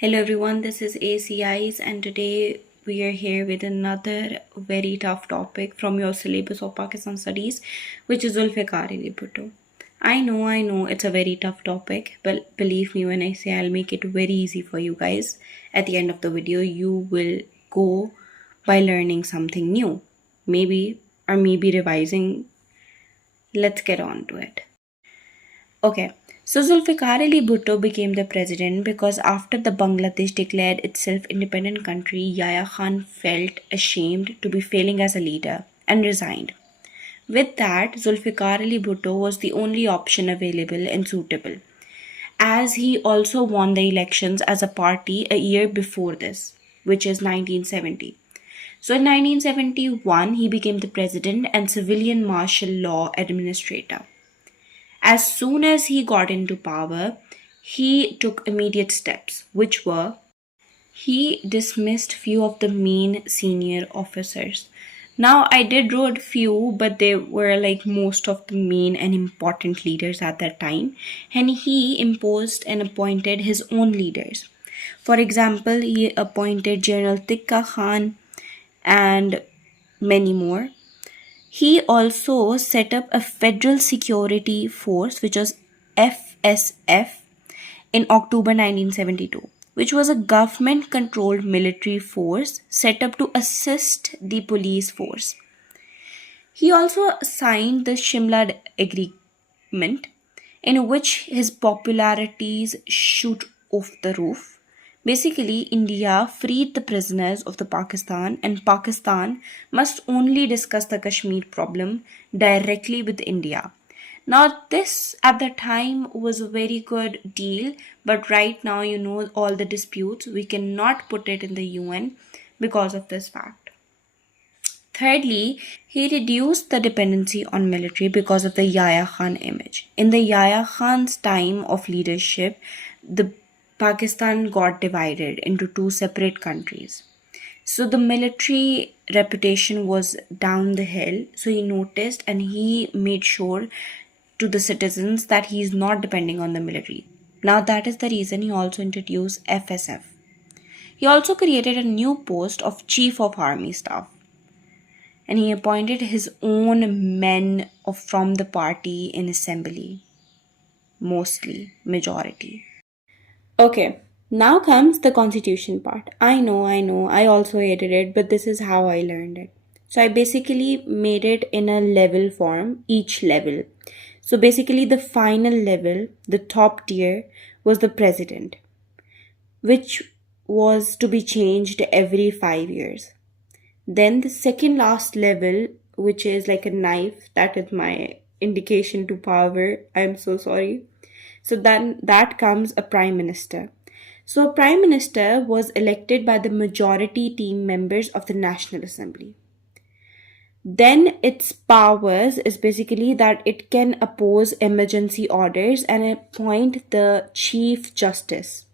Hello everyone, this is ACIs and today we are here with another very tough topic from your syllabus of Pakistan studies, which is Zulfiqar Ali Bhutto. I know it's a very tough topic, but believe me when I say I'll make it very easy for you guys. At the end of the video, you will go by learning something new. Maybe revising. Let's get on to it. Okay, so Zulfiqar Ali Bhutto became the president because after the Bangladesh declared itself independent country, Yahya Khan felt ashamed to be failing as a leader and resigned. With that, Zulfiqar Ali Bhutto was the only option available and suitable, as he also won the elections as a party a year before this, which is 1970. So in 1971, he became the president and civilian martial law administrator. As soon as he got into power, he took immediate steps, which were he dismissed few of the main senior officers. Now, I did wrote few, but they were like most of the main and important leaders at that time, and he imposed and appointed his own leaders. For example, he appointed General Tikka Khan and many more. He also set up a Federal Security Force, which was FSF, in October 1972, which was a government controlled military force set up to assist the police force. He also signed the Shimla Agreement, in which his popularities shoot off the roof. Basically, India freed the prisoners of the Pakistan, and Pakistan must only discuss the Kashmir problem directly with India. Now, this at the time was a very good deal, but right now, all the disputes, we cannot put it in the UN because of this fact. Thirdly, he reduced the dependency on military because of the Yahya Khan image. In the Yahya Khan's time of leadership, the Pakistan got divided into two separate countries. So the military reputation was down the hill. So he noticed and he made sure to the citizens that he is not depending on the military. Now that is the reason he also introduced FSF. He also created a new post of Chief of Army Staff. And he appointed his own men from the party in assembly. Mostly, majority. Okay, now comes the constitution part. I know, I also hated it, but this is how I learned it. So I basically made it in a level form, each level. So basically the final level, the top tier, was the president, which was to be changed every 5 years. Then the second last level, which is like a knife, that is my indication to power. I'm so sorry. So then that comes a prime minister. So a prime minister was elected by the majority team members of the National Assembly. Then its powers is basically that it can oppose emergency orders and appoint the Chief Justice,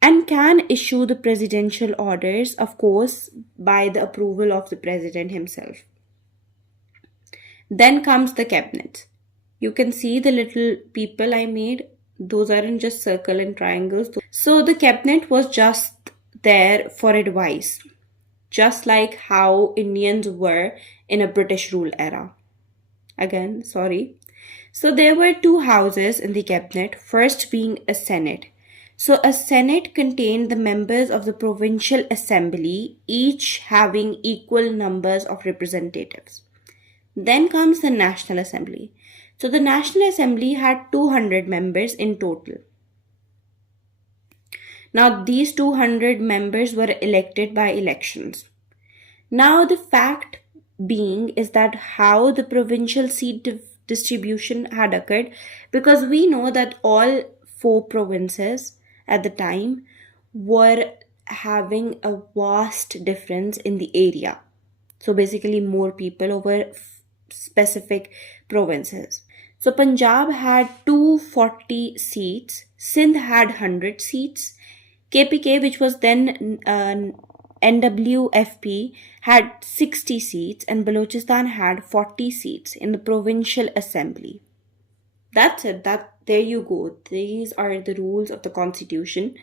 and can issue the presidential orders, of course, by the approval of the president himself. Then comes the cabinet. You can see the little people I made. Those aren't just circle and triangles. So the cabinet was just there for advice, just like how Indians were in a British rule era. Again, sorry. So there were two houses in the cabinet, first being a senate. So a senate contained the members of the provincial assembly, each having equal numbers of representatives. Then comes the National Assembly. So the National Assembly had 200 members in total. Now these 200 members were elected by elections. Now the fact being is that how the provincial seat distribution had occurred, because we know that all 4 provinces at the time were having a vast difference in the area. So basically more people over specific provinces. So Punjab had 240 seats, Sindh had 100 seats, KPK, which was then NWFP, had 60 seats, and Balochistan had 40 seats in the provincial assembly. That's it. There you go. These are the rules of the constitution.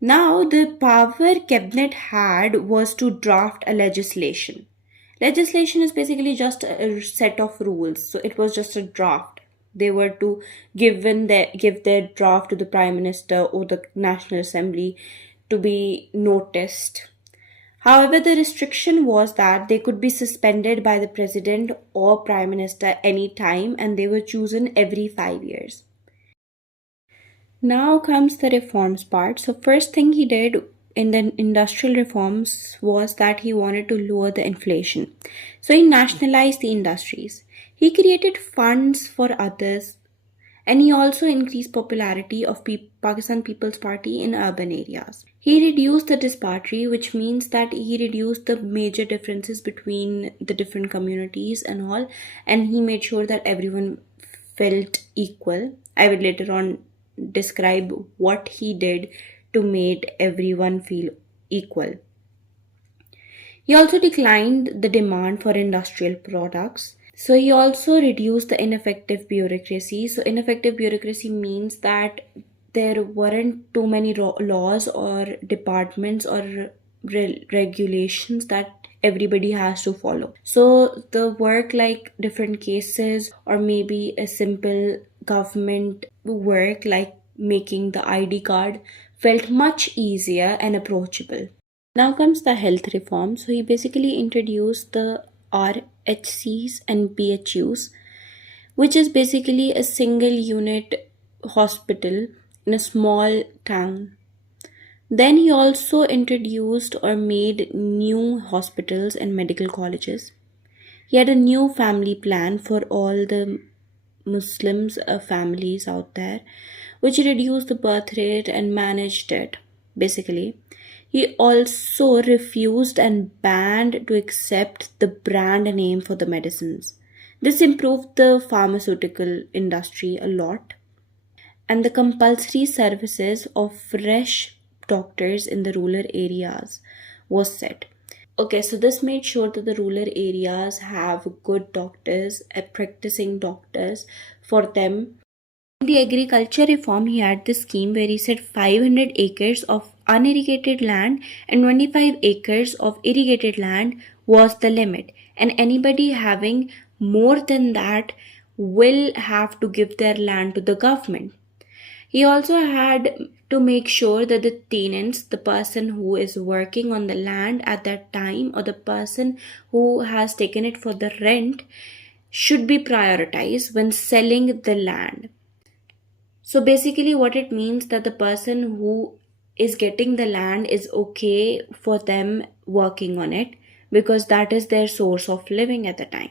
Now, the power cabinet had was to draft a legislation. Legislation is basically just a set of rules, so it was just a draft. They were to give their draft to the prime minister or the National Assembly to be noticed. However, the restriction was that they could be suspended by the president or prime minister any time, and they were chosen every 5 years. Now comes the reforms part. So, first thing he did in the industrial reforms was that he wanted to lower the inflation. So, he nationalized the industries. He created funds for others, and he also increased popularity of Pakistan People's Party in urban areas. He reduced the disparity, which means that he reduced the major differences between the different communities and all, and he made sure that everyone felt equal. I will later on describe what he did to make everyone feel equal. He also declined the demand for industrial products. So he also reduced the ineffective bureaucracy. So ineffective bureaucracy means that there weren't too many laws or departments or regulations that everybody has to follow. So the work, like different cases or maybe a simple government work like making the ID card, felt much easier and approachable. Now comes the health reform. So he basically introduced the RHCs and PHUs, which is basically a single unit hospital in a small town. Then he also introduced or made new hospitals and medical colleges. He had a new family plan for all the Muslims families out there, which reduced the birth rate and managed it, basically. He also refused and banned to accept the brand name for the medicines. This improved the pharmaceutical industry a lot. And the compulsory services of fresh doctors in the rural areas was set. Okay, so this made sure that the rural areas have good doctors, practicing doctors for them. In the agriculture reform, he had this scheme where he said 500 acres of unirrigated land and 25 acres of irrigated land was the limit. And anybody having more than that will have to give their land to the government. He also had to make sure that the tenants, the person who is working on the land at that time, or the person who has taken it for the rent, should be prioritized when selling the land. So basically, what it means that the person who is getting the land is okay for them working on it because that is their source of living at the time.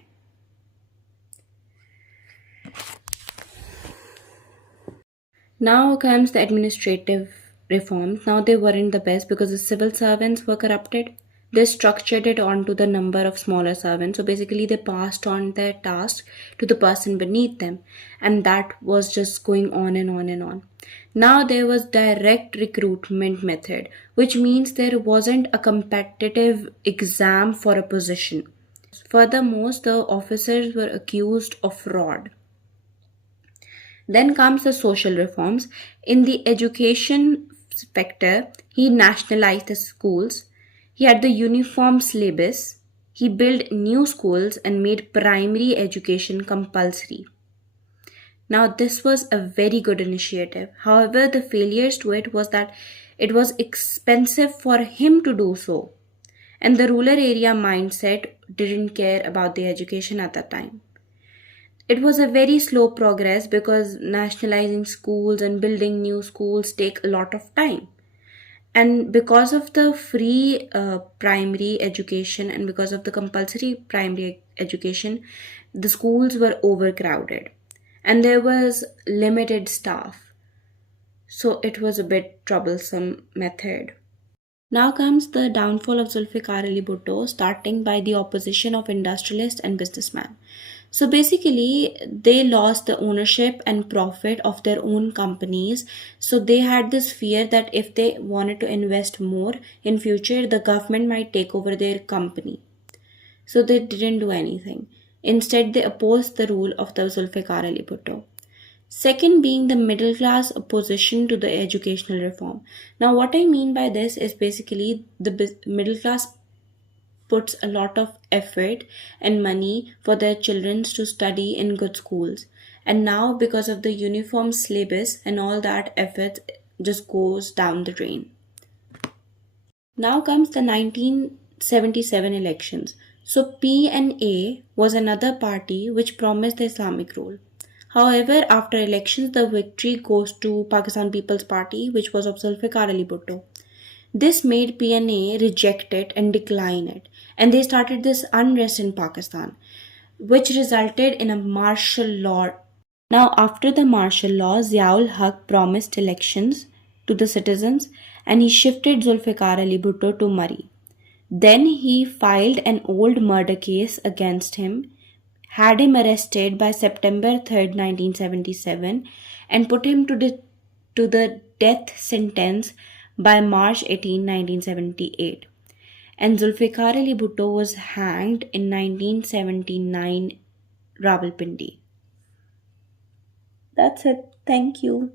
Now comes the administrative reforms. Now they weren't the best because the civil servants were corrupted. They structured it onto the number of smaller servants. So basically, they passed on their task to the person beneath them, and that was just going on and on and on. Now there was direct recruitment method, which means there wasn't a competitive exam for a position. Furthermore, the officers were accused of fraud. Then comes the social reforms. In the education sector, he nationalized the schools. He had the uniform syllabus. He built new schools and made primary education compulsory. Now, this was a very good initiative. However, the failures to it was that it was expensive for him to do so. And the rural area mindset didn't care about the education at that time. It was a very slow progress because nationalizing schools and building new schools take a lot of time. And because of the free primary education and because of the compulsory primary education, the schools were overcrowded and there was limited staff. So it was a bit troublesome method. Now comes the downfall of Zulfiqar Ali Bhutto, starting by the opposition of industrialists and businessmen. So basically, they lost the ownership and profit of their own companies. So they had this fear that if they wanted to invest more in future, the government might take over their company. So they didn't do anything. Instead, they opposed the rule of the Zulfiqar Ali Bhutto. Second, being the middle class opposition to the educational reform. Now, what I mean by this is basically the middle class puts a lot of effort and money for their children to study in good schools. And now, because of the uniform syllabus and all that effort, just goes down the drain. Now comes the 1977 elections. So PNA was another party which promised the Islamic rule. However, after elections, the victory goes to Pakistan People's Party, which was of Zulfiqar Ali Bhutto. This made PNA reject it and decline it, and they started this unrest in Pakistan, which resulted in a martial law. Now, after the martial law, Ziaul Haq promised elections to the citizens and he shifted Zulfiqar Ali Bhutto to Murray. Then he filed an old murder case against him, had him arrested by September 3rd, 1977, and put him to the death sentence by March 18, 1978. And Zulfiqar Ali Bhutto was hanged in 1979 Rawalpindi. That's it. Thank you.